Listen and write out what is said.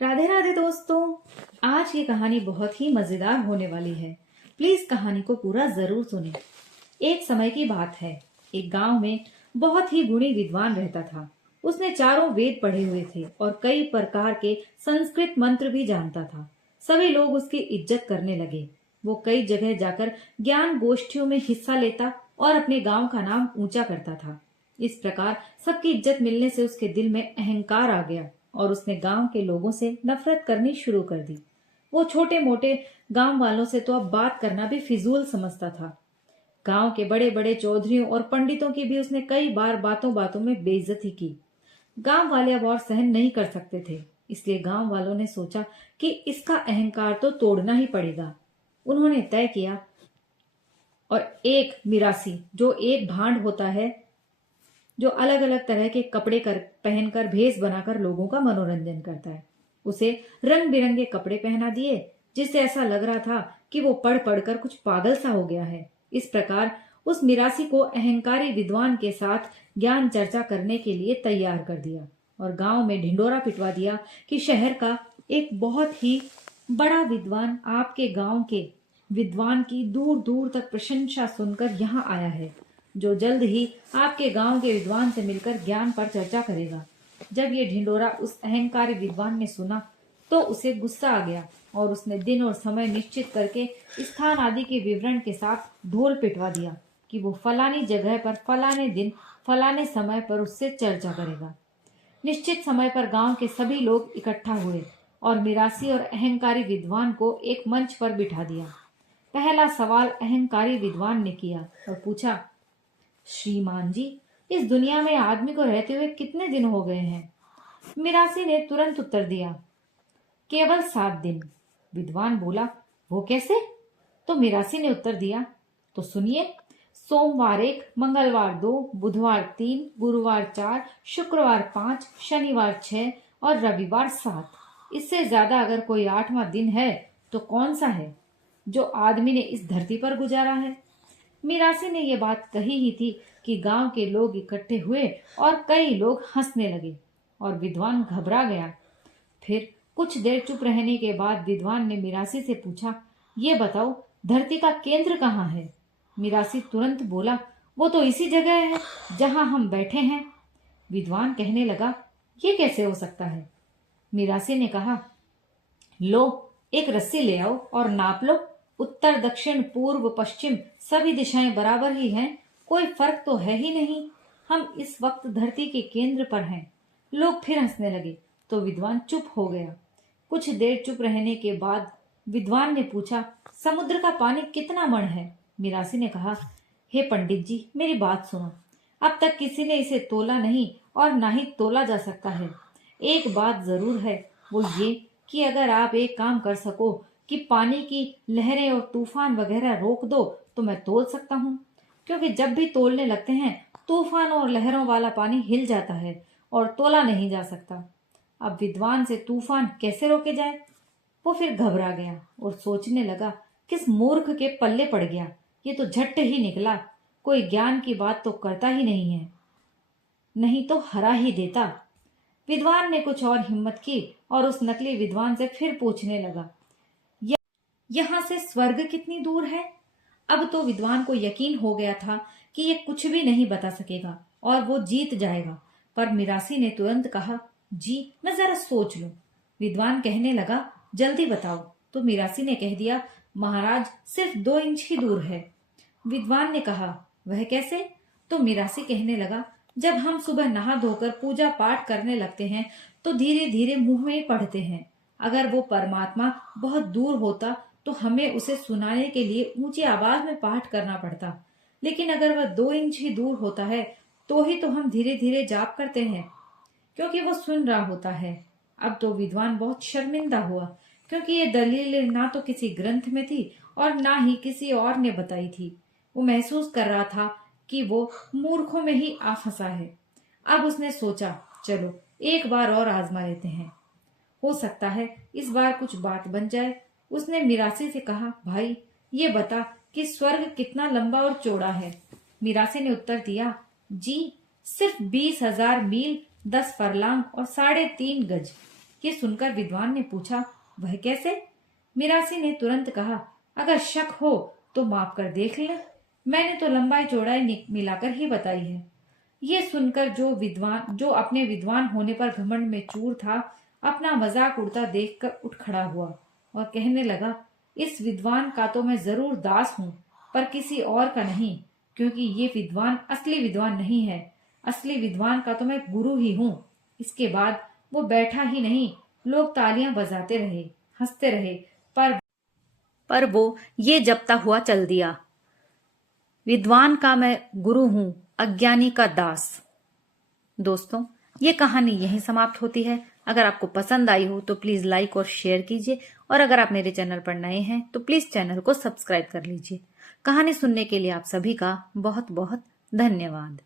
राधे राधे दोस्तों। आज की कहानी बहुत ही मजेदार होने वाली है। प्लीज कहानी को पूरा जरूर सुने। एक समय की बात है। एक गांव में बहुत ही गुणी विद्वान रहता था। उसने चारों वेद पढ़े हुए थे और कई प्रकार के संस्कृत मंत्र भी जानता था। सभी लोग उसकी इज्जत करने लगे। वो कई जगह जाकर ज्ञान गोष्ठियों में हिस्सा लेता और अपने गांव का नाम ऊंचा करता था। इस प्रकार सबकी इज्जत मिलने से उसके दिल में अहंकार आ गया और उसने गांव के लोगों से नफरत करनी शुरू कर दी। वो छोटे मोटे गांव वालों से तो अब बात करना भी फिजूल समझता था। गांव के बड़े बड़े चौधरियों और पंडितों की भी उसने कई बार बातों बातों में बेइज्जती की। गांव वाले अब और सहन नहीं कर सकते थे, इसलिए गांव वालों ने सोचा कि इसका अहंकार तो तोड़ना ही पड़ेगा। उन्होंने तय किया और एक मिरासी, जो एक भांड होता है, जो अलग अलग तरह के कपड़े पहनकर भेष बनाकर लोगों का मनोरंजन करता है, उसे रंग बिरंगे कपड़े पहना दिए, जिससे ऐसा लग रहा था कि वो पढ़ पढ़कर कुछ पागल सा हो गया है। इस प्रकार उस मिरासी को अहंकारी विद्वान के साथ ज्ञान चर्चा करने के लिए तैयार कर दिया और गांव में ढिंडोरा पिटवा दिया कि शहर का एक बहुत ही बड़ा विद्वान आपके गांव के विद्वान की दूर दूर तक प्रशंसा सुनकर यहाँ आया है, जो जल्द ही आपके गांव के विद्वान से मिलकर ज्ञान पर चर्चा करेगा। जब ये ढिंडोरा उस अहंकारी विद्वान ने सुना तो उसे गुस्सा आ गया और उसने दिन और समय निश्चित करके स्थान आदि के विवरण के साथ ढोल पिटवा दिया कि वो फलानी जगह पर फलाने दिन फलाने समय पर उससे चर्चा करेगा। निश्चित समय पर गांव के सभी लोग इकट्ठा हुए और मिरासी और अहंकारी विद्वान को एक मंच पर बिठा दिया। पहला सवाल अहंकारी विद्वान ने किया और पूछा, श्रीमान जी, इस दुनिया में आदमी को रहते हुए कितने दिन हो गए हैं? मिरासी ने तुरंत उत्तर दिया, केवल 7 दिन। विद्वान बोला, वो कैसे? तो मिरासी ने उत्तर दिया, तो सुनिए, सोमवार 1, मंगलवार 2, बुधवार 3, गुरुवार 4, शुक्रवार 5, शनिवार 6 और रविवार 7। इससे ज्यादा अगर कोई 8वां दिन है तो कौन सा है जो आदमी ने इस धरती पर गुजारा है? मिरासी ने यह बात कही ही थी कि गांव के लोग इकट्ठे हुए और कई लोग हंसने लगे और विद्वान घबरा गया। फिर कुछ देर चुप रहने के बाद विद्वान ने मिरासी से पूछा, ये बताओ, धरती का केंद्र कहाँ है? मिरासी तुरंत बोला, वो तो इसी जगह है जहां हम बैठे हैं। विद्वान कहने लगा, ये कैसे हो सकता है? मिरासी ने कहा, लो, एक रस्सी ले आओ और नाप लो। उत्तर दक्षिण पूर्व पश्चिम सभी दिशाएं बराबर ही हैं, कोई फर्क तो है ही नहीं। हम इस वक्त धरती के केंद्र पर हैं। लोग फिर हंसने लगे तो विद्वान चुप हो गया। कुछ देर चुप रहने के बाद विद्वान ने पूछा, समुद्र का पानी कितना मण है? मिरासी ने कहा, हे पंडित जी, मेरी बात सुनो। अब तक किसी ने इसे तोला नहीं और ना ही तोला जा सकता है। एक बात जरूर है, वो ये कि अगर आप एक काम कर सको कि पानी की लहरें और तूफान वगैरह रोक दो तो मैं तोल सकता हूँ, क्योंकि जब भी तोलने लगते हैं तूफान और लहरों वाला पानी हिल जाता है और तोला नहीं जा सकता। अब विद्वान से तूफान कैसे रोके जाए? वो फिर घबरा गया और सोचने लगा, किस मूर्ख के पल्ले पड़ गया, ये तो झट ही निकला, कोई ज्ञान की बात तो करता ही नहीं है, नहीं तो हरा ही देता। विद्वान ने कुछ और हिम्मत की और उस नकली विद्वान से फिर पूछने लगा, यहाँ से स्वर्ग कितनी दूर है? अब तो विद्वान को यकीन हो गया था कि ये कुछ भी नहीं बता सकेगा और वो जीत जाएगा, पर मिरासी ने तुरंत कहा, जी, मैं जरा सोच लूं। विद्वान कहने लगा, जल्दी बताओ। तो मिरासी ने कह दिया, महाराज, सिर्फ 2 इंच ही दूर है। विद्वान ने कहा, वह कैसे? तो मिरासी कहने लगा, जब हम सुबह नहा धोकर पूजा पाठ करने लगते हैं तो धीरे धीरे मुंह में पढ़ते हैं। अगर वो परमात्मा बहुत दूर होता तो हमें उसे सुनाने के लिए ऊंची आवाज में पाठ करना पड़ता, लेकिन अगर वह 2 इंच ही दूर होता है तो ही तो हम धीरे धीरे जाप करते हैं, क्योंकि वो सुन रहा होता है। अब तो विद्वान बहुत शर्मिंदा हुआ, क्योंकि ये दलील ना तो किसी ग्रंथ में थी और ना ही किसी और ने बताई थी। वो महसूस कर रहा था कि वो मूर्खों में ही आ फंसा है। अब उसने सोचा, चलो एक बार और आजमा लेते हैं, हो सकता है इस बार कुछ बात बन जाए। उसने मिरासी से कहा, भाई, ये बता कि स्वर्ग कितना लंबा और चौड़ा है? मिरासी ने उत्तर दिया, जी, सिर्फ 20,000 मील, 10 फरलांग और 3.5 गज। ये सुनकर विद्वान ने पूछा, वह कैसे? मिरासी ने तुरंत कहा, अगर शक हो तो माप कर देख लें। मैंने तो लंबाई चौड़ाई मिलाकर ही बताई है। ये सुनकर जो अपने विद्वान होने पर घमंड में चूर था, अपना मजाक उड़ता देखकर उठ खड़ा हुआ और कहने लगा, इस विद्वान का तो मैं जरूर दास हूँ, पर किसी और का नहीं, क्योंकि ये विद्वान असली विद्वान नहीं है। असली विद्वान का तो मैं गुरु ही हूँ। इसके बाद वो बैठा ही नहीं, लोग तालियां बजाते रहे, हंसते रहे, पर वो ये जपता हुआ चल दिया, विद्वान का मैं गुरु हूँ, अज्ञानी का दास। दोस्तों, ये कहानी यहीं समाप्त होती है। अगर आपको पसंद आई हो तो प्लीज लाइक और शेयर कीजिए, और अगर आप मेरे चैनल पर नए हैं तो प्लीज चैनल को सब्सक्राइब कर लीजिए। कहानी सुनने के लिए आप सभी का बहुत बहुत धन्यवाद।